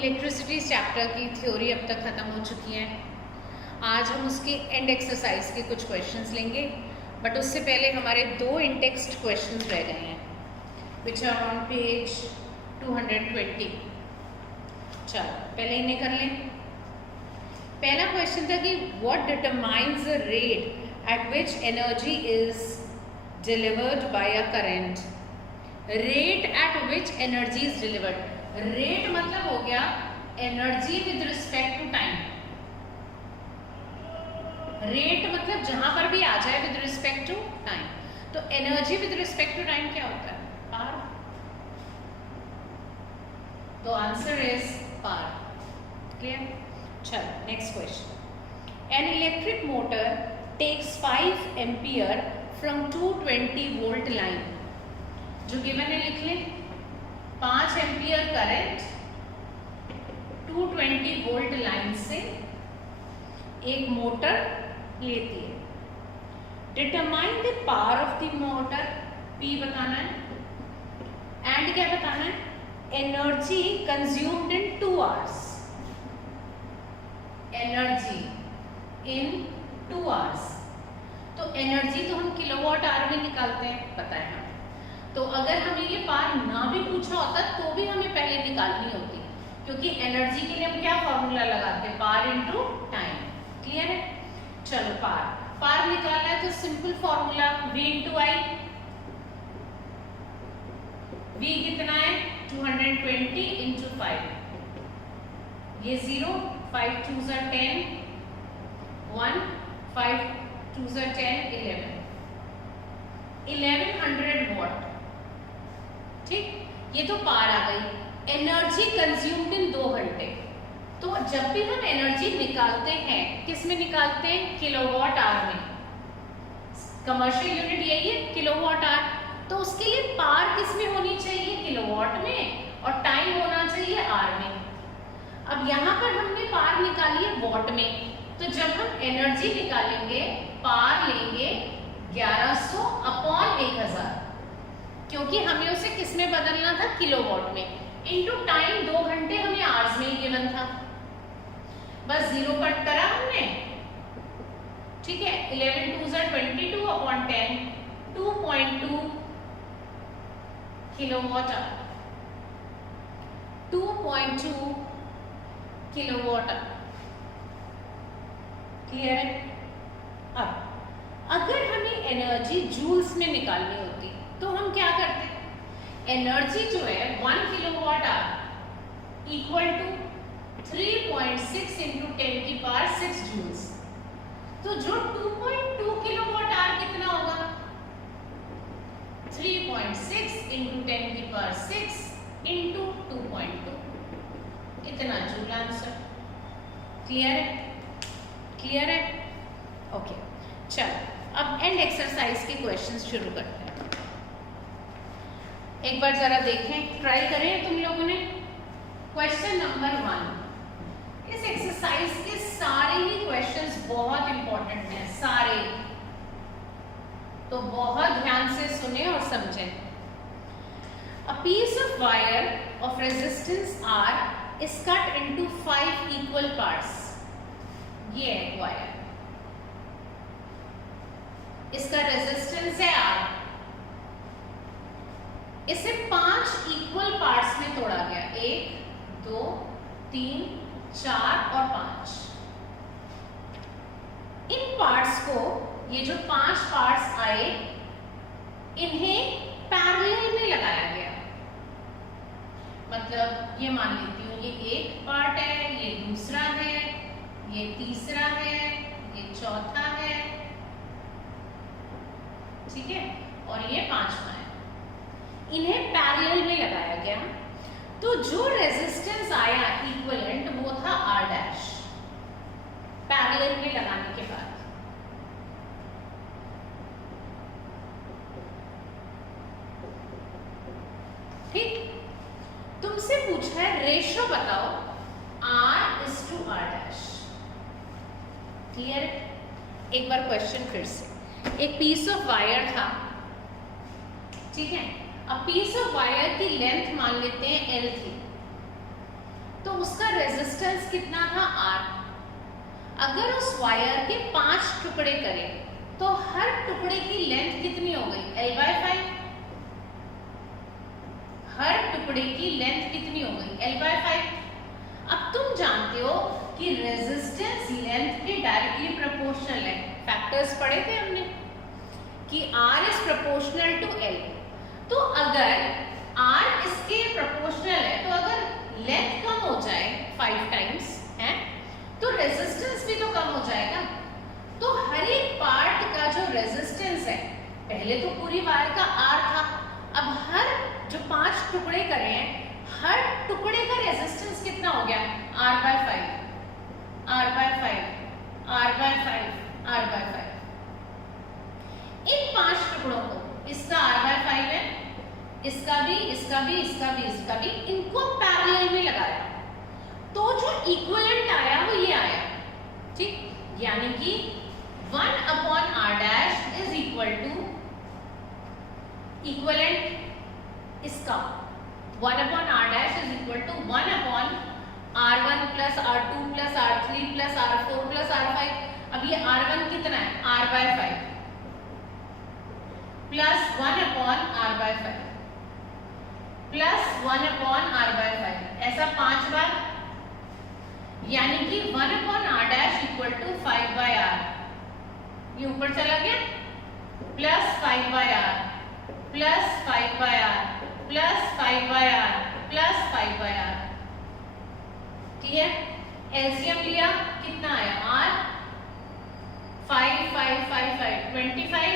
Electricity chapter की theory अब तक ख़त्म हो चुकी है। आज हम उसके एंड एक्सरसाइज के कुछ क्वेश्चंस लेंगे, बट उससे पहले हमारे दो इन टेक्स्ट क्वेश्चंस रह गए हैं विच आर ऑन पेज 220। चलो पहले इन्हें कर लें। पहला क्वेश्चन था कि what determines the rate at which energy is delivered by a current. Rate at which energy is delivered. Rate मतलब हो गया energy with respect to time. Rate मतलब जहां पर भी आ जाए विद रिस्पेक्ट टू टाइम। तो energy with respect to time क्या होता है? पार। तो आंसर इज पार। क्लियर? चलो next question. An electric motor takes 5 ampere from 220 volt line. जो गिवन है लिख लें। 5 एम्पियर करंट 220 वोल्ट लाइन से एक मोटर लेती है। Determine the power of the motor. P बताना है एंड क्या बताना है? Energy consumed in 2 hours. Energy in 2 hours. तो एनर्जी तो हम किलोवाट आवर में निकालते हैं, पता है हमें। तो अगर हमें ये पार ना भी पूछा होता तो भी हमें पहले निकालनी होती, क्योंकि एनर्जी के लिए हम क्या फॉर्मूला लगाते हैं? पार इनटू टाइम। क्लियर है? चलो पार निकालना है तो सिंपल फॉर्मूला V इंटू आई। V कितना है? 220 इंटू 5। ये 0, 5 2 ज़ा 10, 1 5 2 ज़ा 10, 1100 वॉट। ठीक, ये तो पार आ गई। एनर्जी कंज्यूम्ड इन 2 घंटे। तो जब भी हम एनर्जी निकालते हैं किस में निकालते हैं? किलोवाट आवर में। कमर्शियल यूनिट यही है, किलोवाट आवर। तो उसके लिए पार किस में होनी चाहिए? किलोवाट में, और टाइम होना चाहिए आर में। अब यहाँ पर हमने पार निकाली है वॉट में, तो जब हम एनर्जी निकालेंगे पार लेंगे 1100 अपॉन 1000, क्योंकि हमें उसे किस में बदलना था? किलोवाट में। इनटू टाइम 2 घंटे हमें आवर्स में ही गिवन था, बस 0 कट करा हमने। ठीक है, 11 2 ज़ा 22 upon 10, 2.2 kilowatt hour. 2.2 kilowatt hour. Clear है? अब अगर हमें एनर्जी जूल्स में निकालनी होती तो हम क्या करते? एनर्जी जो है 1 kilowatt hour equal to 3.6 into 10 की पावर 6 जूल्स। तो जो 2.2 किलोवाट आवर कितना होगा? 3.6 इंटू 10 की पावर 6 इंटू 2.2, इतना जूल आंसर। क्लियर है? क्लियर है? ओके, चलो अब एंड एक्सरसाइज के क्वेश्चंस शुरू करते हैं। एक बार जरा देखें, ट्राई करें तुम लोगों ने। Question number 1। इस एक्सरसाइज के सारे ही क्वेश्चंस बहुत इंपॉर्टेंट हैं, सारे। तो बहुत ध्यान से सुने और समझें। A piece of wire of resistance R is cut into 5 equal parts. ये है वायर, इसका रेजिस्टेंस है R। इसे 5 इक्वल पार्ट्स में तोड़ा गया, 1 2 3 4 और 5। इन पार्ट्स को, ये जो 5 पार्ट्स आए, इन्हें पैरेलल में लगाया गया। मतलब ये मान लेती हूँ, ये एक पार्ट है, ये दूसरा है, ये तीसरा है, ये चौथा है, ठीक है, और ये 5वां है। इन्हें पैरेलल में लगाया गया, तो जो रेजिस्टेंस आया इक्विवेलेंट वो था R डैश। पैरेलल में लगाने के बाद ठीक, तुमसे पूछा है रेशो बताओ R:R डैश। क्लियर? एक बार क्वेश्चन फिर से। एक पीस ऑफ वायर था, ठीक है। अब पीस ऑफ वायर की लेंथ मान लेते हैं L थी। तो उसका रेजिस्टेंस कितना था R। अगर उस वायर के 5 टुकड़े करें तो हर टुकड़े की लेंथ कितनी हो गई, L/5। हर टुकड़े की लेंथ कितनी हो गई, L/5। अब तुम जानते हो कि रेजिस्टेंस लेंथ के डायरेक्टली प्रोपोर्शनल है। फैक्टर्स पढ़े थे हमने कि R is proportional to L। तो अगर R इसके प्रोपोर्शनल है तो अगर लेंथ कम हो जाए 5 टाइम्स है तो रेजिस्टेंस भी तो कम हो जाएगा। तो हर एक पार्ट का जो रेजिस्टेंस है, पहले तो पूरी वायर का R था, अब हर जो 5 टुकड़े करे हैं हर टुकड़े का रेजिस्टेंस कितना हो गया, R/5 R/5 R/5 R/5। इन 5 टुकड़ों को, इसका R/5 है, इसका भी, इसका भी, इसका भी, इसका भी, इनको पैरेलल में लगाया तो जो इक्विवेलेंट आया वो ये आया, ठीक। यानी कि 1/R' is equal to equivalent इसका 1/R' is equal to 1/R1 plus R2 plus R3 plus R4 plus R5। अब ये R1 कितना है, R/5 plus 1/R/5 plus 1/R/5, ऐसा 5 बार, यानी कि 1/R' इक्वल टू 5/R। ये ऊपर चला गया, plus 5/R plus 5/R plus 5/R plus 5/R। ठीक है, एलसीएम लिया, कितना आया, R 5 5 5 5 25।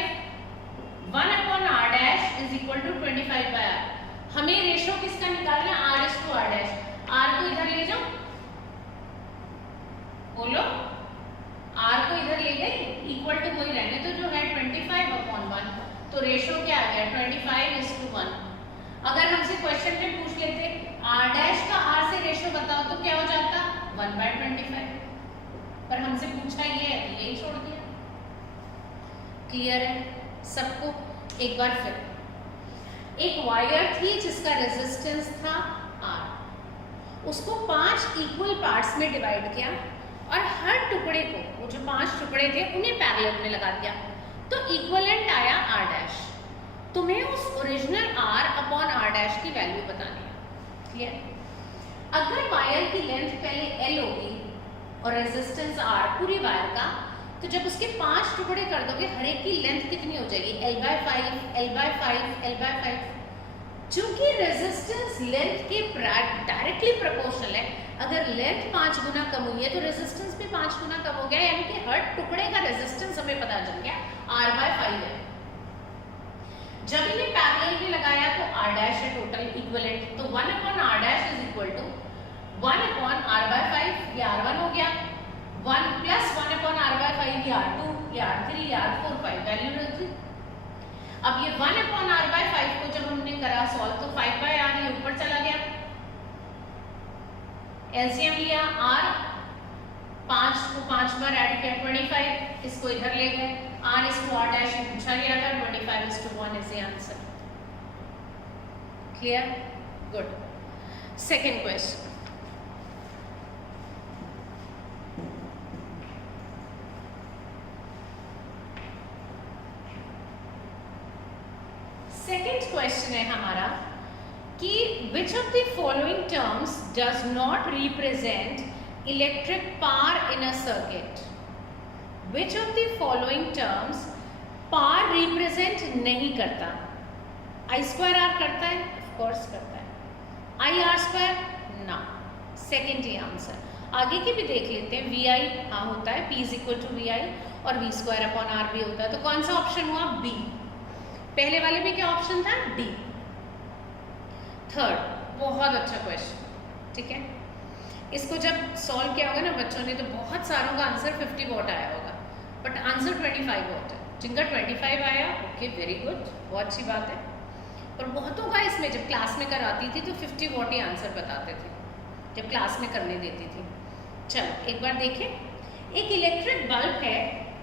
1/R' is equal to 25/R। हमें रेशो किसका निकालना है, R/R'। R को इधर ले जाओ, बोलो, R को इधर ले गए, इक्वल टू वही रहने तो जो है 25/1। तो रेशो क्या आ गया, 25:1। अगर हमसे क्वेश्चन में पूछ लेते R' का R से रेशो बताओ तो क्या हो जाता, 1/25। पर हमसे पूछा ये है, यही छोड़ दिया। क्लियर है सबको? एक बार फिर, एक वायर थी जिसका रेजिस्टेंस था R, उसको 5 इक्वल पार्ट्स में डिवाइड किया और हर टुकड़े को, वो जो 5 टुकड़े थे उन्हें पैरेलल में लगा दिया, तो इक्विवेलेंट आया R'। तुम्हें उस ओरिजिनल R/R' की वैल्यू बतानी है। क्लियर? अगर वायर की लेंथ पहले L होगी और रेजिस्टेंस R पूरी वायर का, तो जब उसके 5 टुकड़े कर दोगे हर एक की लेंथ कितनी हो जाएगी, L/5 L/5 L/5। चूंकि रेजिस्टेंस लेंथ के डायरेक्टली प्रोपोर्शनल है, अगर लेंथ 5 गुना कम हुई है तो रेजिस्टेंस भी 5 गुना कम हो गया, यानी कि हर टुकड़े का रेजिस्टेंस हमें पता चल गया R/5 है। जब इन्हें पैरेलल में लगाया तो R' है टोटल इक्विवेलेंट, तो 1/R' is equal to 1/R/5, ये R1 हो गया, 1 प्लस 1/R/5, ये R2, ये R3, ये R4, 5 वैल्यू रखी। अब ये 1/R/5 को जब हमने करा सॉल्व तो 5/R ये ऊपर चला गया, एलसीएम लिया, R 5 को 5 बार ऐड किया 25, इसको इधर ले गए, R इसको R' पूछा गया था, 25:1 is the answer. Clear? Good. Second question, second question है हमारा कि which of the following terms does not represent electric power in a circuit. Which of the following terms power represent नहीं करता। I²R करता है, ऑफ कोर्स करता है। IR² ना। सेकेंड ही आंसर। आगे के भी देख लेते हैं, VI हाँ होता है, P is equal to VI और V²/R भी होता है। तो कौन सा ऑप्शन हुआ, B। पहले वाले में क्या ऑप्शन था, D। थर्ड, बहुत अच्छा क्वेश्चन, ठीक है। इसको जब सॉल्व किया होगा ना बच्चों ने तो बहुत सारों का आंसर 50 वॉट आया होगा, बट आंसर 25 वॉट है। जिनका 25 आया, ओके वेरी गुड, बहुत अच्छी बात है। और बहुतों का इसमें जब क्लास में कराती थी तो 50 वॉट ही आंसर बताते थे, जब क्लास में करने देती थी। चलो एक बार देखें, एक इलेक्ट्रिक बल्ब है,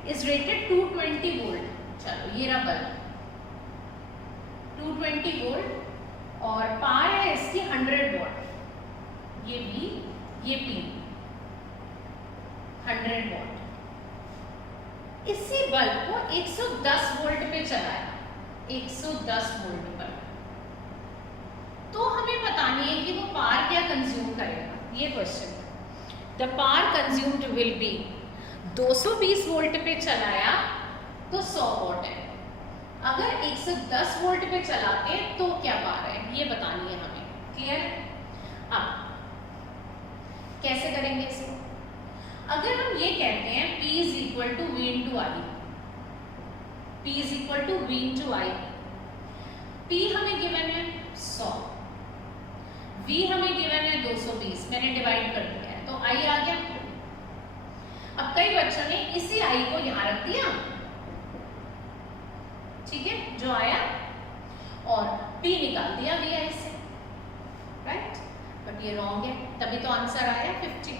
इज रेटेड 220 वोल्ट। चलो ये रहा बल्ब, 220 वोल्ट और पावर है इसकी 100 वॉट, ये भी ये P 100 वॉट। इसी बल्ब को 110 वोल्ट पे चलाया, 110 वोल्ट पर, तो हमें बतानी है कि वो पावर क्या कंज्यूम करेगा। ये question, the power consumed will be, 220 volt पे चलाया तो 100 वॉट है, अगर 110 वोल्ट पे चलाते तो क्या पावर है, ये बतानी है हमें। क्लियर है? अब कैसे करेंगे इसको? अगर हम ये कहते हैं P is equal to V into I, P is equal to V into I, P हमें गिवन है 100, V हमें गिवन है 220, मैंने डिवाइड कर दिया है तो I आ गया। अब कई बच्चों ने इसी I को यहां रख दिया, ठीक है, जो आया, और P निकाल दिया VI से, राइट? बट ये रॉन्ग है, तभी तो आंसर आया 50।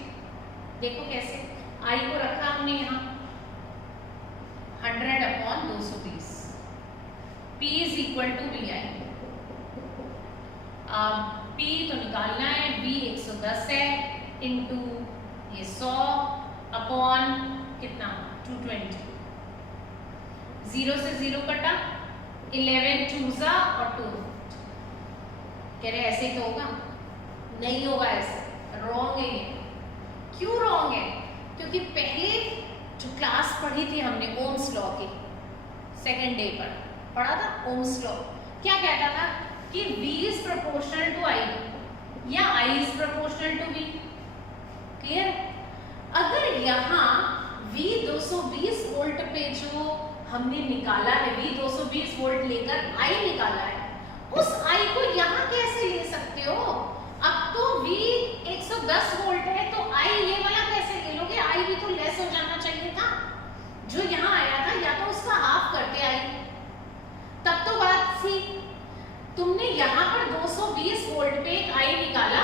देखो कैसे, I को रखा हमने यहाँ 100/220, P is equal to VI। अब P तो निकालना है, V 110 है, इंटू ये 100 अपॉन कितना 220, 0 से 0 कटा, 11 चूजा और 2, कह रहे ऐसे ही तो होगा, नहीं होगा ऐसे, रॉन्ग है ये। क्यों रॉन्ग है? क्योंकि पहले जो क्लास पढ़ी थी हमने ओम्स लॉ की, सेकेंड डे पर पढ़ा था ओम्स लॉ, क्या कहता था कि V is proportional to I या I is proportional to V। Clear? अगर यहाँ V 220 वोल्ट पे जो हमने निकाला है, V 220 वोल्ट लेकर I निकाला है, उस I को यहाँ कैसे ले सकते हो? अब तो V 110 वोल्ट है तो I ये वाला कैसे ले लोगे? I भी तो लेस हो जाना चाहिए था, जो यहाँ आया था, या तो उसका हाफ करते I, तब तो बात थी। तुमने यहाँ पर 220 वोल्ट पे एक I निकाला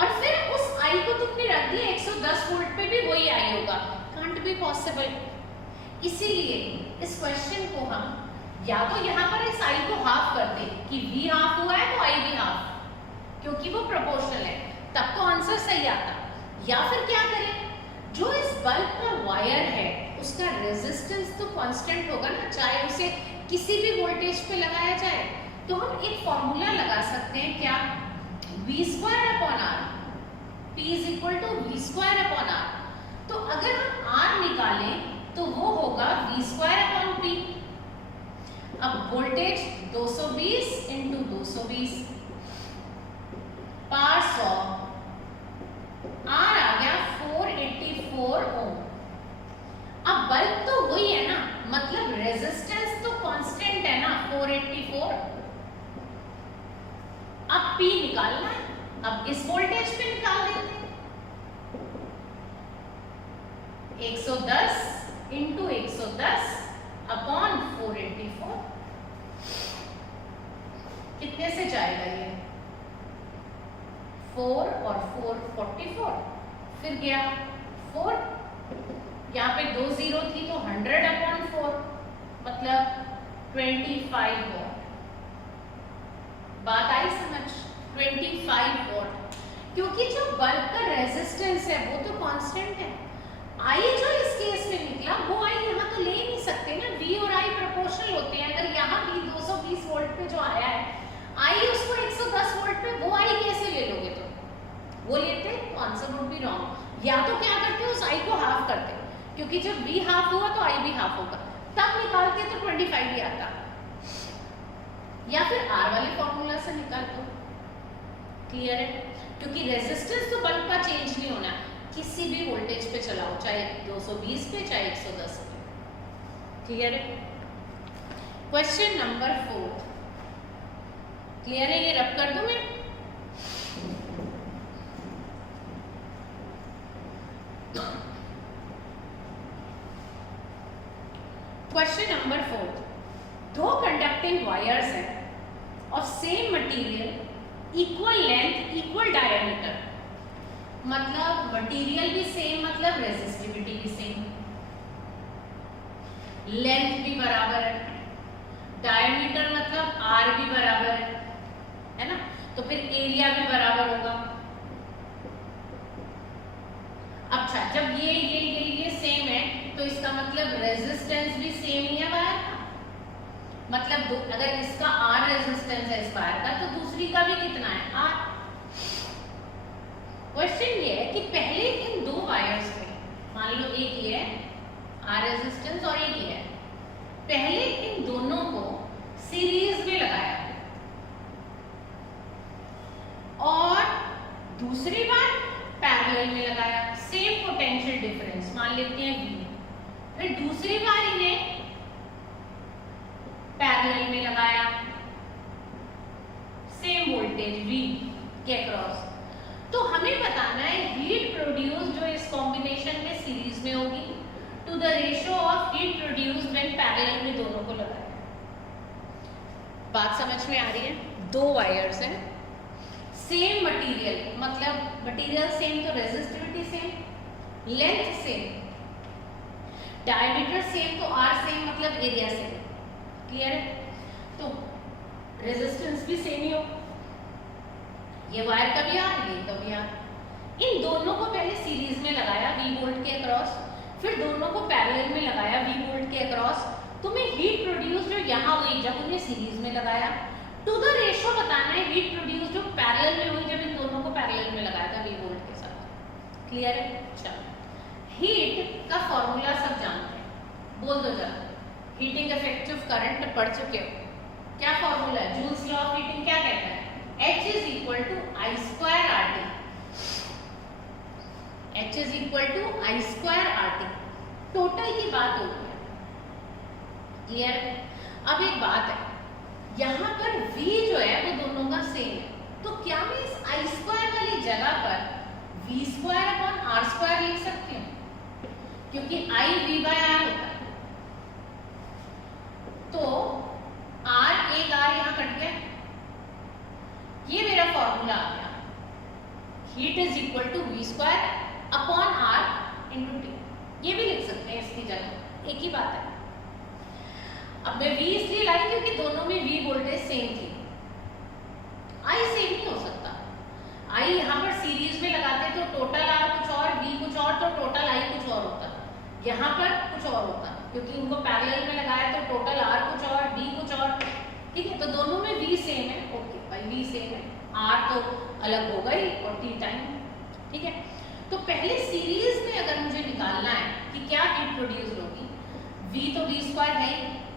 और फिर उस I को तुमने रख दिया 110 वोल्ट पे भी वही I होगा, कांट बी पॉसिबल। इसीलिए इस क्वेश्चन को हम या तो यहाँ पर इस I को हाफ कर दे कि V हाफ हुआ है तो I भी हाफ, क्योंकि वो प्रोपोर्शनल है, तब तो आंसर सही आता। या फिर क्या करें, जो इस बल्ब का वायर है उसका रेजिस्टेंस तो कांस्टेंट होगा ना, चाहे उसे किसी भी वोल्टेज पे लगाया जाए, तो हम एक फॉर्मूला लगा सकते हैं, क्या, V²/R, P is equal to V²/R। तो अगर हम R निकालें तो वो होगा V²/P। अब वोल्टेज 220 इंटू 220 पावर 100, R आ गया 484 ओम। अब बल्ब तो वही है ना, मतलब रेजिस्टेंस तो कांस्टेंट है ना 484। अब P निकालना है, अब इस वोल्टेज पे निकाल देते हैं, 110 इंटू 110 अपॉन 484, कितने से जाएगा ये, 4 और 4 44, फिर गया 4, यहाँ पे 2 0 थी तो 100/4 मतलब 25 वॉट। बात आई समझ? 25 वॉट, क्योंकि जो बल्ब का रेजिस्टेंस है वो तो कांस्टेंट है। I जो इस केस में निकला वो I यहाँ तो ले नहीं सकते ना, V और I प्रोपोर्शनल होते हैं। अगर यहाँ भी 220 वोल्ट पे जो आया है I उसको 110 वोल्ट पे, वो I कैसे ले लोगे? तो वो लेते तो आंसर वुड बी रॉन्ग। या तो क्या करते हो, उस I को हाफ करते, क्योंकि जब V हाफ हुआ तो I भी हाफ होगा, तब निकालते तो 25 ही आता, या फिर R वाले फॉर्मूला से निकाल दो। क्लियर है? क्योंकि रेजिस्टेंस तो बल्ब का चेंज नहीं होना, किसी भी वोल्टेज पे चलाओ, चाहे 220 पे चाहे 110 पे। क्लियर है? क्वेश्चन नंबर 4 क्लियर है? ये रब कर दूं मैं? क्वेश्चन नंबर 4, दो कंडक्टिंग वायर्स हैं of same material, equal length, equal diameter, मतलब मटेरियल भी सेम, मतलब रेजिस्टिविटी भी सेम, लेंथ भी बराबर है, डायमीटर मतलब R भी बराबर है ना, तो फिर एरिया भी बराबर होगा। अच्छा, जब ये सेम है तो इसका मतलब रेजिस्टेंस भी सेम ही है वायर का। मतलब अगर इसका R रेजिस्टेंस है इस वायर का, तो दूसरी का भी कितना है, R। क्वेश्चन ये है कि पहले इन दो वायर्स में, मान लो एक ये है R रेजिस्टेंस और एक ये है, पहले इन दोनों को सीरीज में लगाया और दूसरी बार पैरेलल में लगाया, सेम पोटेंशियल डिफरेंस मान लेते हैं V। फिर दूसरी बार इन्हें पैरेलल में लगाया, सेम वोल्टेज V के अक्रॉस। तो हमें बताना है हीट प्रोड्यूस जो इस कॉम्बिनेशन में सीरीज में होगी to the ratio of heat produce when parallel में दोनों को लगाया। बात समझ में आ रही है? दो वायर्स हैं, सेम मटेरियल, मतलब मटेरियल सेम तो resistivity same, length same, diameter same तो R सेम मतलब एरिया सेम। क्लियर है? तो रेजिस्टेंस भी सेम ही हो, ये वायर का भी R, ये का भी R। इन दोनों को पहले सीरीज में लगाया V वोल्ट के अक्रॉस, फिर दोनों को पैरेलल में लगाया V वोल्ट के अक्रॉस। तुम्हें हीट प्रोड्यूस जो यहाँ हुई जब उन्हें सीरीज में लगाया, टू द रेशियो बताना है हीट प्रोड्यूस जो पैरेलल में हुई जब इन दोनों को पैरेलल में लगाया था V वोल्ट के साथ। क्लियर है? चलो, हीट का फॉर्मूला सब जानते हैं, बोल दो जरा। हीटिंग इफेक्टिव करंट पढ़ चुके हो, क्या फॉर्मूला है? जूल्स लॉ ऑफ हीटिंग क्या कहता है? H is equal to I square RT। H is equal to I square RT। Total की बात हो गई। क्लियर? अब एक बात है, यहाँ पर V जो है वो दोनों का सेम है, तो क्या मैं इस I स्क्वायर वाली जगह पर V square upon R square लिख सकती हूँ? क्योंकि I V by R होता है, तो R एक R यहाँ कट गया, ये मेरा फॉर्मूला आ गया। Heat is equal to V square upon R into t. ये भी लिख सकते हैं इसकी जगह, एक ही बात है। अब मैं V इसलिए लाई क्योंकि दोनों में V वोल्टेज सेम थी। I सेम नहीं हो सकता, I यहाँ पर सीरीज में लगाते तो टोटल R कुछ और, V कुछ और, तो टोटल I कुछ और होता। यहाँ पर कुछ और होता, क्योंकि इनको पैरेलल में लगाया तो टोटल R कुछ और, V कुछ और। ठीक है, तो दोनों में V सेम है। ओके भाई, V सेम है, R तो अलग हो गई और T टाइम। ठीक है, तो पहले सीरीज में अगर मुझे निकालना है कि क्या हीट प्रोड्यूस होगी, V तो V स्क्वायर है,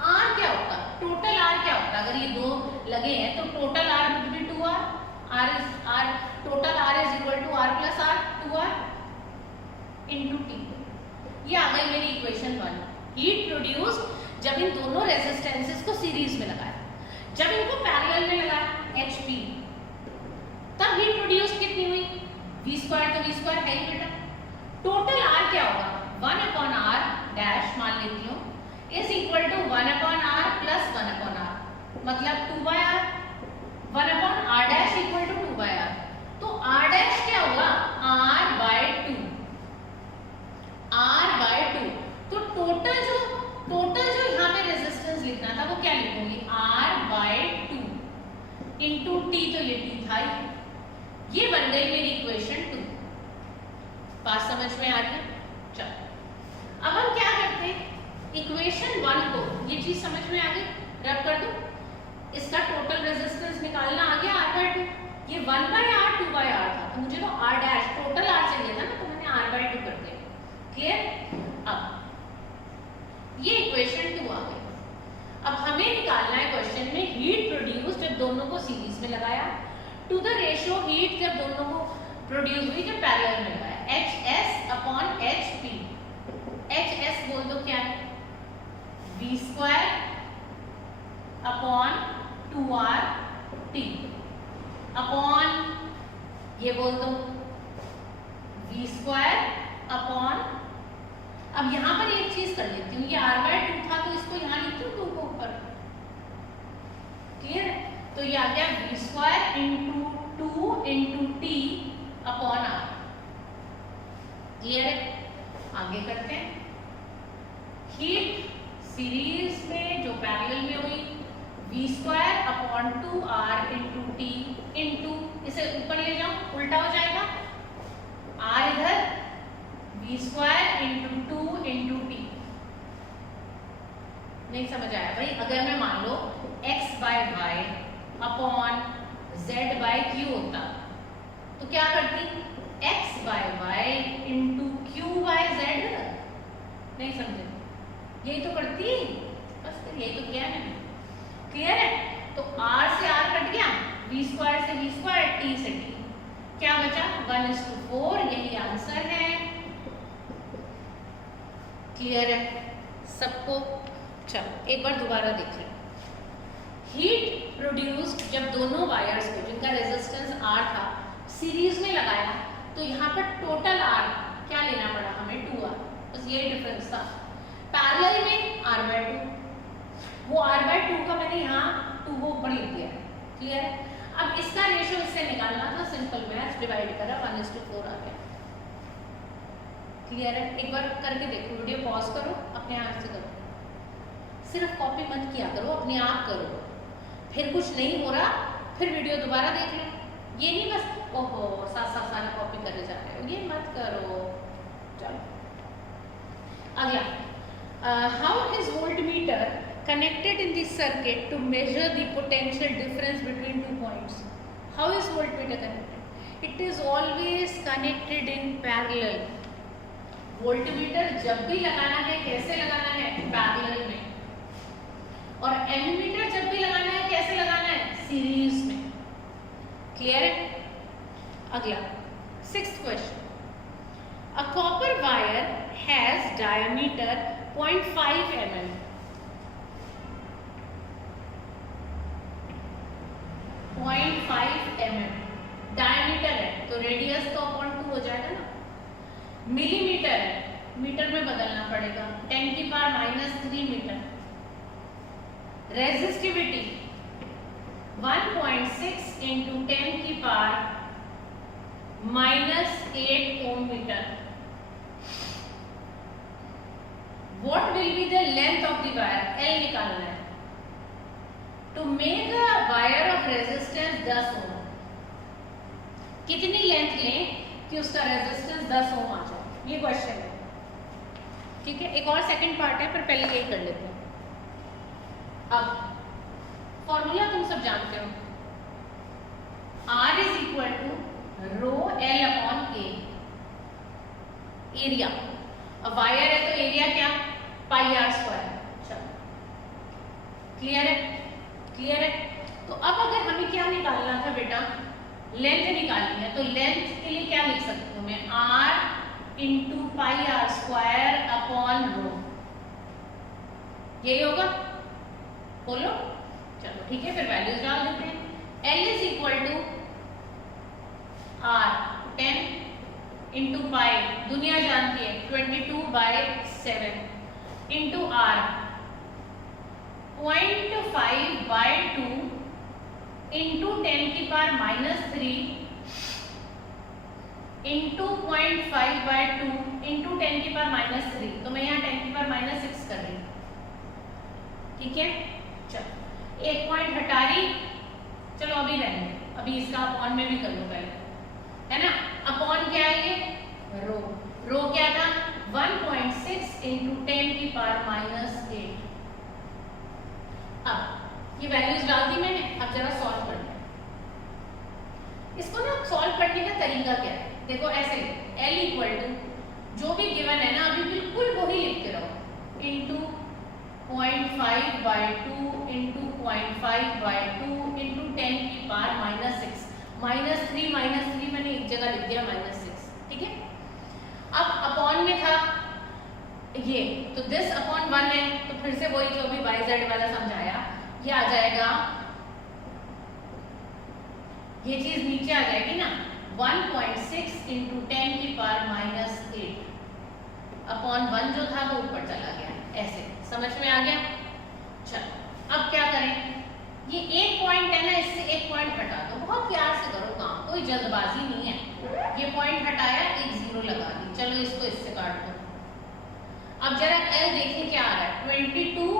R क्या होता, टोटल R क्या होता? अगर ये दो लगे हैं तो total R would be 2R। Total R is equal to R plus R, 2R into T। ये आ गई मेरी इक्वेशन 1। हीट प्रोड्यूस जब इन दोनों रेजिस्टेंसेस को सीरीज में लगाया, जब इनको पैरेलल में लगाया HP, तब हीट प्रोड्यूस कितनी हुई? V स्क्वायर तो V स्क्वायर है ही बेटा। टोटल R क्या होगा? 1 अपॉन R डैश मान लेती हूँ is equal to 1 upon R plus 1 upon R, मतलब 2 by R। 1 upon R dash equal to 2 by R, तो R डैश क्या होगा? R by 2, R by 2। तो टोटल जो यहाँ पे रेजिस्टेंस लिखना था वो क्या लिखूंगी? R बाय 2 इंटू T, तो ये T था, ये बन गई मेरी इक्वेशन 2। बात समझ में आ रही है? चलो, अब हम क्या करते हैं, इक्वेशन 1 को, ये चीज समझ में आ गई, रब कर दो। इसका टोटल रेजिस्टेंस निकालना आ गया R बाय 2। ये 1 बाय R 2 बाय R था, तो मुझे तो R डैश टोटल R चाहिए था ना, तो मैंने R बाय 2 कर दिया। क्लियर? अब ये इक्वेशन 2 आ गई। अब हमें निकालना है क्वेश्चन में हीट प्रोड्यूस जब दोनों को सीरीज में लगाया, टू द रेशियो हीट जब दोनों को प्रोड्यूस हुई जब पैरेलल में लगाया, HS अपॉन HP। HS बोल दो क्या है? V square upon 2RT upon, ये बोल दो V स्क्वायर अपॉन, अब यहां पर एक चीज कर लेती हूँ, ये R बाय 2 था तो इसको यहाँ लिखती हूँ 2 को ऊपर। क्लियर है? तो ये आ गया V square into 2 into T upon R। Clear है? आगे करते हैं। हीट सीरीज में जो पैरेलल में हुई, V square upon 2R into T into, इसे ऊपर ले जाओ उल्टा हो जाएगा, R इधर v square into 2 into t. नहीं समझ आया भाई? अगर मैं मान लो x by y upon z by q होता तो क्या करती? x by y into q by z। नहीं समझे? यही तो करती, बस फिर यही तो किया मैंने। क्लियर है? तो r से r कट गया, v स्क्वायर से v स्क्वायर, t से t, क्या बचा? 1:4। यही आंसर है। क्लियर है सबको? चलो एक बार दोबारा देख लें। हीट प्रोड्यूस्ड जब दोनों वायर्स को जिनका रेजिस्टेंस R था सीरीज में लगाया तो यहाँ पर टोटल R क्या लेना पड़ा हमें? 2R, बस यही डिफरेंस था। पैरेलल में R/2, वो R/2 का मैंने यहाँ 2 वो ऊपर लिख दिया। क्लियर है? अब इसका रेशियो इससे निकालना था, सिंपल मैथ, डिवाइड करा 1:4 आ गया। क्लियर है? एक बार करके देखो, वीडियो पॉज करो, अपने हाथ से करो, सिर्फ कॉपी मत किया करो, अपने आप करो। फिर कुछ नहीं हो रहा फिर वीडियो दोबारा देख लो। ये नहीं बस ओहो साथ सारा कॉपी करे जा रहे हो, ये मत करो। चलो अगला, how is voltmeter connected in this circuit to measure the potential difference between 2 points? How is voltmeter connected? It is always connected in parallel. Voltmeter जब भी लगाना है कैसे लगाना है? पैरेलल में। और एमीमीटर जब भी लगाना है कैसे लगाना है? सीरीज में। क्लियर है? अगला 6th question, a copper wire has diameter 0.5 mm. 0.5 mm diameter है तो रेडियस तो अपॉन 2 हो जाएगा ना। मिलीमीटर है, मीटर में बदलना पड़ेगा, 10⁻³ metre. Resistivity 1.6 into 10⁻⁻8 ohm metre. What will be the length of the wire? L निकालना है। To make a wire of resistance 10 ओम, कितनी लेंथ लें कि उसका रेजिस्टेंस 10 ओम आ जाए? ये क्वेश्चन है। ठीक है, एक और सेकंड पार्ट है पर पहले यही कर लेते हैं। अब फॉर्मूला तुम सब जानते हो, R is equal to rho L upon A। Area, अब वायर है तो एरिया क्या? πr²। चलो क्लियर है? क्लियर है? तो अब अगर हमें क्या निकालना था बेटा? लेंथ निकालनी है, तो लेंथ के लिए क्या लिख सकती हूँ मैं? R into πr² upon rho. यही होगा? बोलो। चलो ठीक है, फिर वैल्यूज डाल देते हैं। L is equal to R 10 into pi, दुनिया जानती है 22/7 into R 0.5/2 into 10⁻³ into 0.5/2 into 10⁻³ तो मैं यहाँ 10⁻6 कर रही हूँ। ठीक है, चलो एक पॉइंट हटा रही, चलो अभी रहने, अभी इसका अपॉन में भी कर लो पहले, है ना। अपॉन क्या है ये? रो। रो क्या था? 1.6 इंटू 10⁻⁸। अब ये वैल्यूज डाल दी मैंने, अब जरा सॉल्व करना है इसको ना। सॉल्व करने का तरीका क्या है? देखो ऐसे L इक्वल टू जो भी गिवन है ना अभी बिल्कुल वही लिखते रहो, इंटू 0.5/2 इंटू 0.5/2 इंटू 10⁻⁻6। -3 मैंने एक जगह लिख दिया -6। ठीक है, अब अपॉन में था ये, तो दिस अपॉन 1 है, तो फिर से वही जो भी YZ वाला समझाया, ये आ जाएगा, ये चीज नीचे आ जाएगी ना। 1.6 इंटू 10⁻⁸ अपॉन 1 जो था वो ऊपर चला गया। ऐसे समझ में आ गया? चलो अब क्या करें? ये एक पॉइंट है ना, इससे एक पॉइंट हटा दो, बहुत प्यार से करो काम, कोई जल्दबाजी नहीं है। ये पॉइंट हटाया, एक 0 लगा दी, चलो इसको इससे काट दो। अब जरा L देखें क्या आ रहा है? 22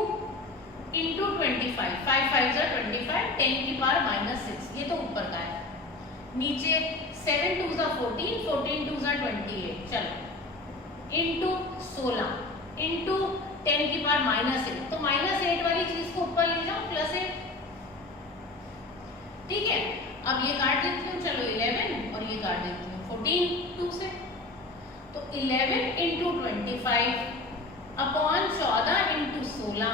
इंटू 25, 5 5 25, 10⁻⁻6, ये तो ऊपर का है। नीचे 7 2 14, 14 2 28। चलो इंटू 16 इंटू 10 की पावर -8, तो -8 वाली चीज को ऊपर ले जाओ +8, ठीक है। अब ये काट देती हूँ, चलो 11 और ये काट देती हूँ 14 2 से, तो 11 इंटू 25 अपॉन 14 इंटू 16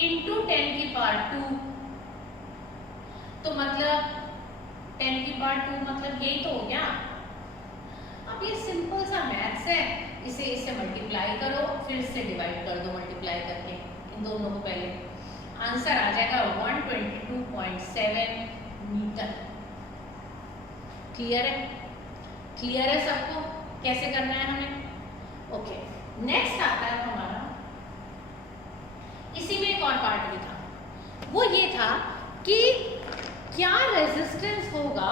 इंटू 10 की पावर 2, तो मतलब 10 की पावर 2 मतलब यही तो हो गया। अब ये सिंपल सा मैथ्स है, इसे इससे मल्टीप्लाई करो, फिर इससे डिवाइड कर दो मल्टीप्लाई करके इन दोनों को, पहले आंसर आ जाएगा 122.7 मीटर। क्लियर है? क्लियर है सबको कैसे करना है हमें? ओके, नेक्स्ट आता है हमारा, इसी में एक और पार्ट भी था, वो ये था कि क्या रेजिस्टेंस होगा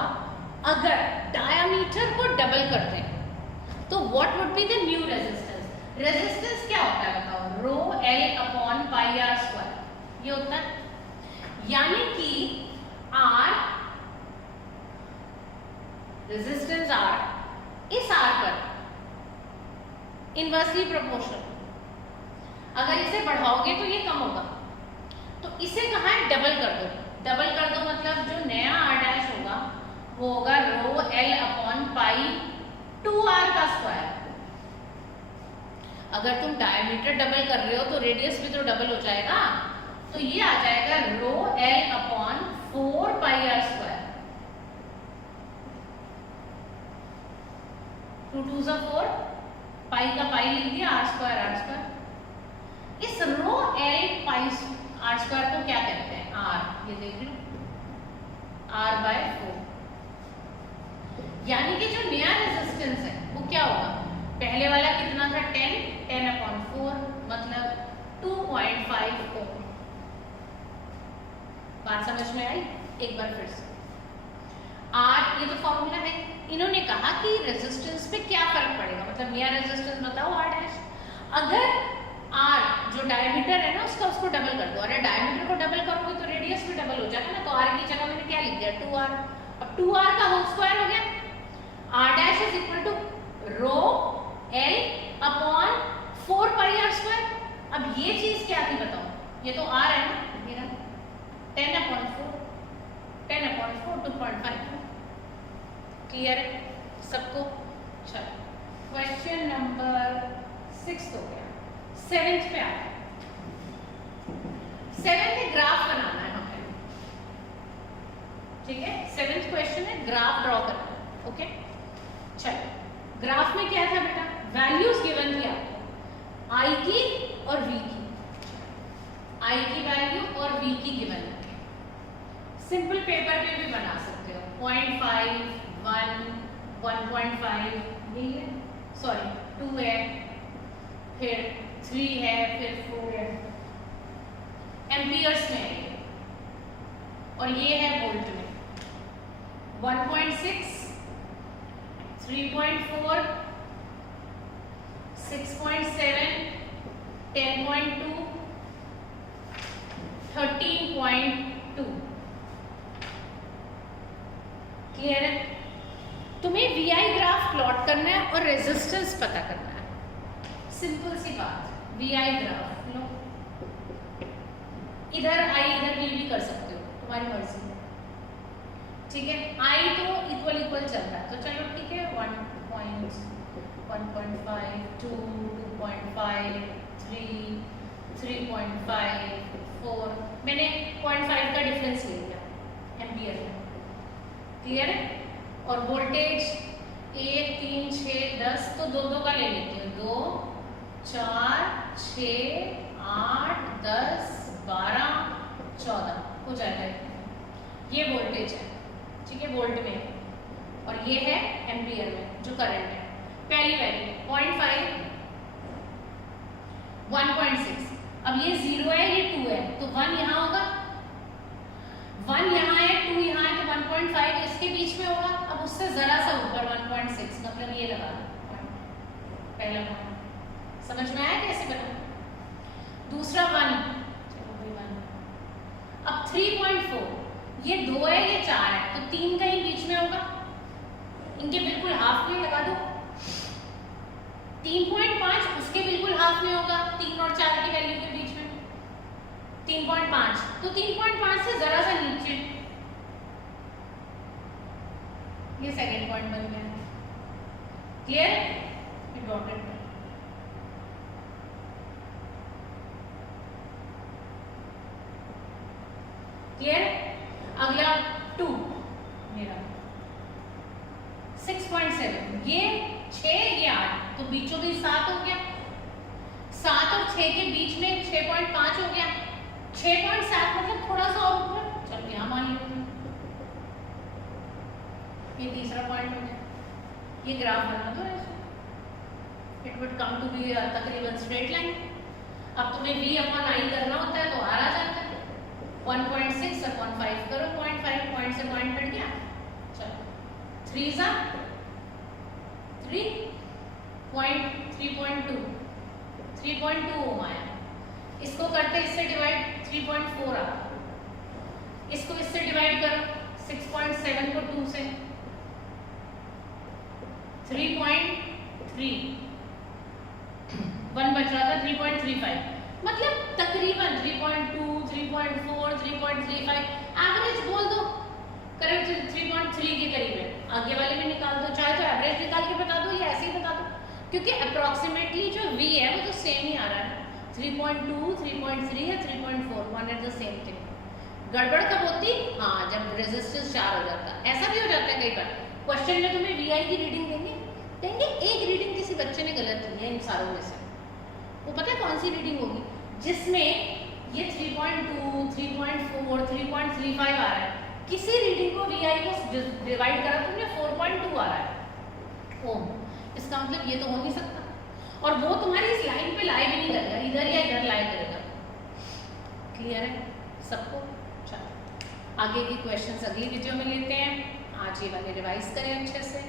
अगर डायमीटर को डबल करते हैं, तो what would be the new resistance? Resistance क्या होता है बताओ? Rho l upon pi r square, ये होता है, यानी कि आर, रेजिस्टेंस आर इस आर पर इनवर्सली प्रोपोर्शनल, अगर इसे बढ़ाओगे तो ये कम होगा, तो इसे कहाँ है डबल कर दो। डबल कर दो मतलब जो नया आर डैश होगा वो होगा रो एल अपॉन पाई 2r का स्क्वायर। अगर तुम डायमीटर डबल कर रहे हो तो रेडियस भी तो डबल हो जाएगा, तो ये आ जाएगा rho l upon 4 pi r square, 2 2 4, pi का पाई लिख दिया, आर स्क्वायर। इस rho l pi r square को क्या कहते हैं? आर, ये देख लो, r/4, यानी कि जो नया रेजिस्टेंस है वो क्या होगा? पहले वाला कितना था? 10/4 मतलब 2.5 ओम। बात समझ में आई? एक बार फिर से, आर, ये तो फॉर्मूला है, इन्होंने कहा कि रेजिस्टेंस पे क्या फर्क पड़ेगा, मतलब नया रेजिस्टेंस बताओ आर डैश, अगर आर जो डायमीटर है ना उसको डबल कर दो, अरे डायमीटर को डबल करोगे तो रेडियस भी डबल हो जाएगा ना, तो आर की जगह मैंने क्या लिख दिया? 2r, अब 2r का होल स्क्वायर हो गया, r dash is equal to rho l upon 4 pi r square. अब ये चीज क्या थी बताओ? ये तो r है ना, मेरा 10/4 2.5। क्लियर है सबको? चलो क्वेश्चन नंबर 6 हो गया, 7th पे आते हैं। 7th में ग्राफ बनाना है हमें, ठीक है? 7th क्वेश्चन है ग्राफ ड्रॉ करना है, ओके? चलो, ग्राफ में क्या था बेटा? वैल्यूज गिवन थी आपको, आई की और वी की, आई की वैल्यू और वी की गिवन है। सिंपल पेपर पे भी बना सकते हो, 0.5 1 1.5 यही है, सॉरी 2 है, फिर 3 है, फिर 4 है, एम्पियर्स में है ये, और ये है वोल्ट में। 1.6 3.4 6.7 10.2 13.2। क्लियर है? तुम्हें वीआई ग्राफ प्लॉट करना है और रेजिस्टेंस पता करना है, सिंपल सी बात। वीआई ग्राफ लो, इधर आई इधर भी कर सकते हो, तुम्हारी मर्जी है, ठीक है? आई तो इक्वल चल रहा है, तो चलो ठीक है, 1.5 2 2.5 3 3.5 4, मैंने 0.5 का डिफरेंस ले लिया एम्पियर में। क्लियर है? और वोल्टेज 1 3 6 10, तो 2 का ले लेते हैं, 2 4 6 8 10 12 14 हो जाएगा, ये वोल्टेज है, ठीक है? वोल्ट में, और ये है एम्पियर में जो करंट है। पहली वैल्यू 0.5 1.6, अब ये 0 है, ये 2 है, तो 1 यहाँ होगा, 1 यहाँ है, 2 यहाँ है, तो 1.5 इसके बीच में होगा। अब उससे जरा सा ऊपर 1.6, मतलब ये लगा पहला पॉइंट। समझ में आया कैसे करना? दूसरा 1, चलो भाई 1। अब 3.4, ये 2 है, ये 4 है, तो 3 कहीं बीच में होगा, इनके बिल्कुल हाफ में लगा दो, 3.5 उसके बिल्कुल हाफ में होगा, 3 और 4 की वैल्यू के बीच में 3.5, तो 3.5 से जरा सा नीचे, ये सेकंड पॉइंट बन गया। क्लियर? डॉटेड में क्लियर? अगला 2 मेरा 6.7, ये 6 ये 8, तो बीचों बीच 7 हो गया, 7 और 6 के बीच में 6.5 हो गया, 6.7 मतलब थोड़ा सा और ऊपर, चलो यहाँ मान लीजिए, ये तीसरा पॉइंट हो गया। ये ग्राफ बना दो ऐसे, it would come to be तकरीबन स्ट्रेट लाइन। अब तुम्हें v अपॉन i करना होता है तो r आ जाता है, 1.6 अपॉन 5 करो, 0.5 पॉइंट से पॉइंट कट गया, चलो 3 सा 3, 3.2 ओम आया। इसको करते इससे डिवाइड, 3.4 आ, इसको इससे डिवाइड करो, 6.7 को 2 से, 3.3, 1 बच रहा था 3.35, मतलब तकरीबन 3.2, 3.4, 3.35 एवरेज बोल दो, करेक्ट 3.3 के करीब है। आगे वाले में निकाल दो, चाहे तो एवरेज निकाल के बता दो या ऐसे ही बता दो, क्योंकि अप्रोक्सीमेटली जो v है वो तो सेम ही आ रहा है, 3.2, 3.3 या 3.4, one at the same thing. गड़बड़ कब होती? हाँ, जब रेजिस्टेंस 4 हो जाता, ऐसा भी हो जाता है कई बार। क्वेश्चन में तुम्हें vi की रीडिंग देंगे, एक रीडिंग किसी बच्चे ने गलत दी है इन सारों में से, वो पता है कौन सी रीडिंग होगी? जिसमें ये 3.2, 3.4, 3.35 आ रहा है, किसी रीडिंग को vi को डिवाइड करा तुमने 4.2 आ रहा है ओम, इसका मतलब ये तो हो नहीं सकता, और वो तुम्हारी इस लाइन पे लाई भी नहीं करेगा, इधर या इधर लाई करेगा। क्लियर है सबको? चलो आगे के क्वेश्चंस अगली वीडियो में लेते हैं, आज ये वाले रिवाइज करें अच्छे से।